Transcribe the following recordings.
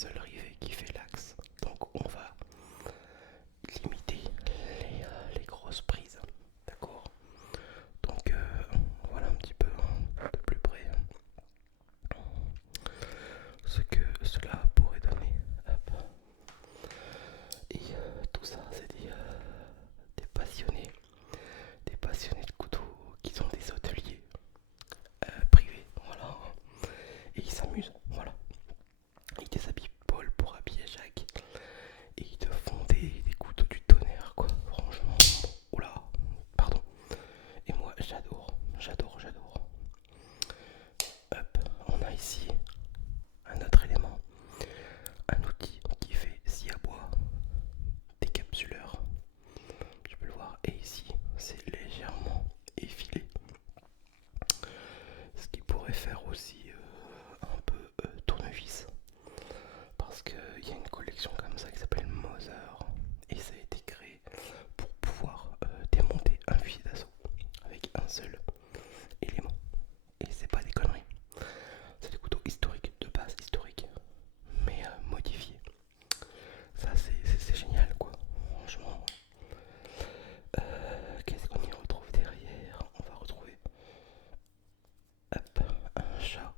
seul rivet qui fait l'axe. Donc on va limiter les grosses prises. D'accord. Donc voilà un petit peu de plus près ce que cela pourrait donner. Hop. Et tout ça, c'est des passionnés de couteaux qui ont des ateliers privés. Voilà. Et ils s'amusent. Voilà. Ils déshabillent Paul pour habiller Jacques. Et ils te font des couteaux du tonnerre, quoi. Franchement. Oula. Pardon. Et moi, j'adore. J'adore, j'adore. Hop. On a ici un autre élément. Un outil qui fait scie à bois. Décapsuleur. Tu peux le voir. Et ici, c'est légèrement effilé. Ce qui pourrait faire aussi un peu tournevis. Parce qu'il y a une collection comme ça qui s'appelle Mother. Et ça a été créé pour pouvoir démonter un fusil d'assaut avec un seul élément. Et c'est pas des conneries. C'est des couteaux historiques, de base historiques, mais modifiés. Ça c'est génial quoi. Franchement. Qu'est-ce qu'on y retrouve derrière? On va retrouver hop, un chat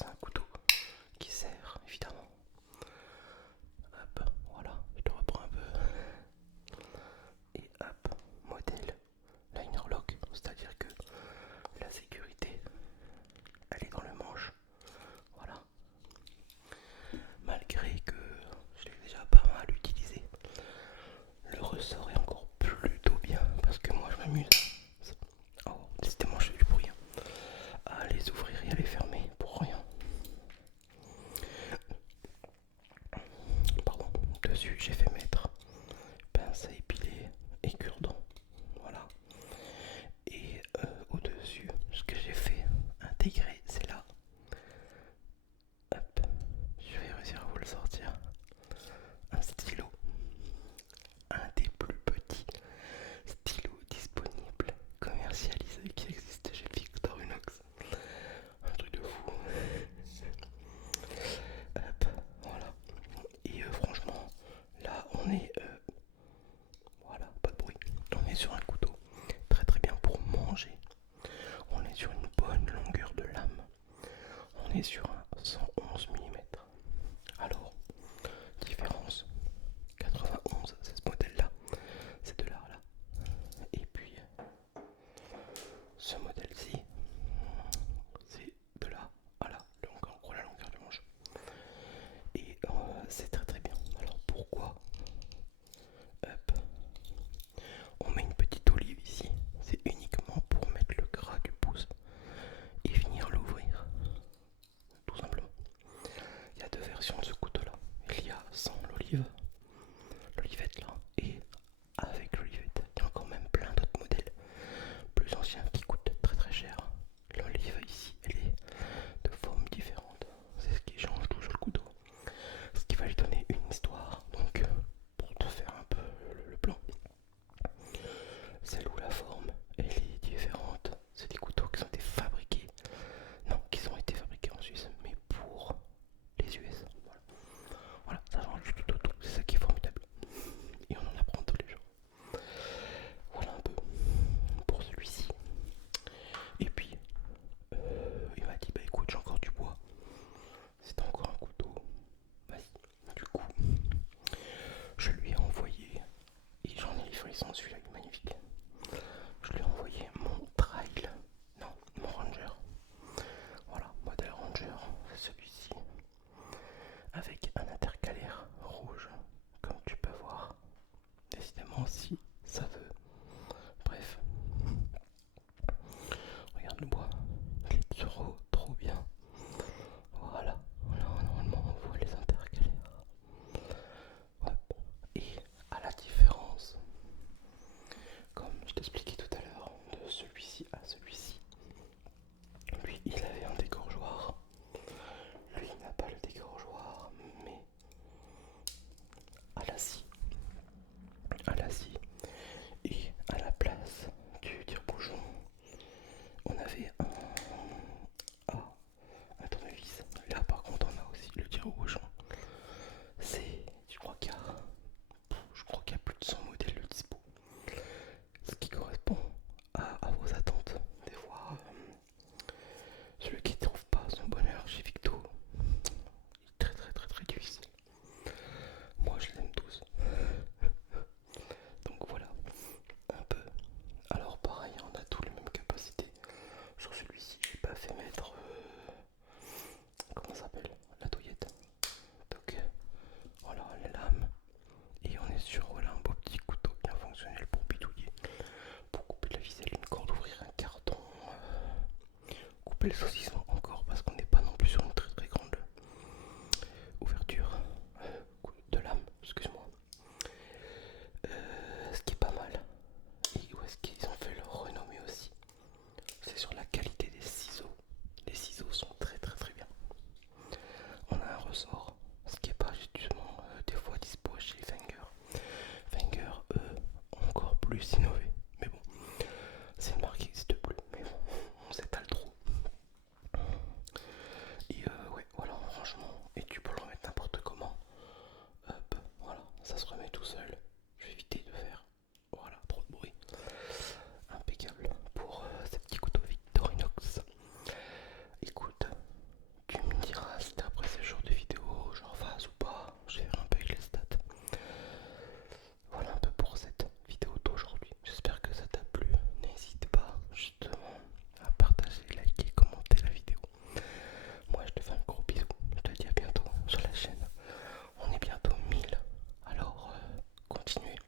c'est un couteau qui sert évidemment. Hop, voilà, je te reprends un peu. Et hop, modèle liner lock, c'est-à-dire que la sécurité elle est dans le manche. Voilà. Malgré que je l'ai déjà pas mal utilisé, le ressort est encore plutôt bien parce que moi je m'amuse. Oh, décidément je fais du bruit. À les ouvrir et à les fermer pour rien. Pardon, dessus j'ai fait mettre pince à épiler et cure-dent. Voilà. Et au-dessus, ce que j'ai fait intégrer, c'est là. Hop, je vais réussir à vous le sortir. Un stylo. Un des plus petits stylos disponibles, commercialisés, qui existe chez Victorinox. Un truc de fou. Hop, voilà. Et franchement, là on est... voilà, pas de bruit. On est sur un couteau très très bien pour manger. On est sur une bonne longueur de lame. On est sur un 111 mm. Alors, différence 91, c'est ce modèle là, c'est de là là. Et puis ce modèle-ci, c'est de là à là, en gros la longueur du manche. Et c'est très très bien. Alors pourquoi? Hop, on met une petite olive ici, c'est uniquement pour mettre le gras du pouce et venir l'ouvrir, tout simplement. Il y a deux versions de ce couteau là. Il y a sans l'olive, l'olivette là, et avec l'olivette. Il y a encore même plein d'autres modèles plus anciens qui coûtent très très cher. L'olive ici, elle est de formes différentes. C'est ce qui change tout sur le couteau. Ce qui va lui donner une histoire. Donc, pour te faire un peu le plan, celle où la forme elle est différente. C'est des couteaux qui ont été fabriqués. Non, qui ont été fabriqués en Suisse, mais pour les US. Voilà, voilà, ça change du tout au tout. C'est ça qui est formidable. Et on en apprend tous les jours. Voilà un peu pour celui-ci. Et puis, il m'a dit bah écoute, j'ai encore du bois. C'est encore un couteau. Vas-y. Du coup, je lui ai envoyé, et j'en ai livré sans celui-là, il est magnifique. Je lui ai envoyé mon trail, non, mon ranger. Voilà, modèle ranger, c'est celui-ci. Avec un intercalaire rouge, comme tu peux voir. Décidément, si ça veut. Bref. Regarde le bois. Il est trop bien. Voilà. Voilà, normalement on voit les intercalaires. Hop. Et à la différence, comme je t'expliquais tout à l'heure, de celui-ci à celui-ci, lui il avait un dégorgeoir. Lui il n'a pas le dégorgeoir, mais à la scie. À la scie. Et à la place du tire-bouchon, on avait un tournevis. Là par contre on a aussi le tire-bouchon. Je crois qu'il y a plus de 100 modèles de dispo. Ce qui correspond à vos attentes. Des fois, celui qui ne trouve pas son bonheur chez Victo, il est très très très très difficile. Moi je les aime tous. Donc voilà, un peu. Alors pareil, on a tous les mêmes capacités. Sur celui-ci, j'ai pas fait mettre comment ça s'appelle, la douillette. Donc voilà les lames. Et on est sur voilà, un beau petit couteau bien fonctionnel pour bidouiller, pour couper la ficelle, une corde, ouvrir un carton, couper le saucisson encore parce qu'on n'est pas non plus sur une très très grande ouverture de lame, excuse-moi. Ce qui est pas mal, et où est-ce qu'ils ont fait leur renommée aussi, c'est sur la qualité des ciseaux. Les ciseaux sont très très très bien. On a un ressort, ce qui est pas justement des fois dispo chez Wenger. Wenger, eux, ont encore plus innové. Mais bon, c'est une marque qui n'existe plus. Mais bon, on s'étale trop. Et ouais, voilà, franchement. Et tu peux le remettre n'importe comment. Hop, voilà, ça se remet tout seul. Je vais éviter de faire, voilà, trop de bruit. Impeccable pour ces petits couteaux Victorinox. Écoute, tu me continuer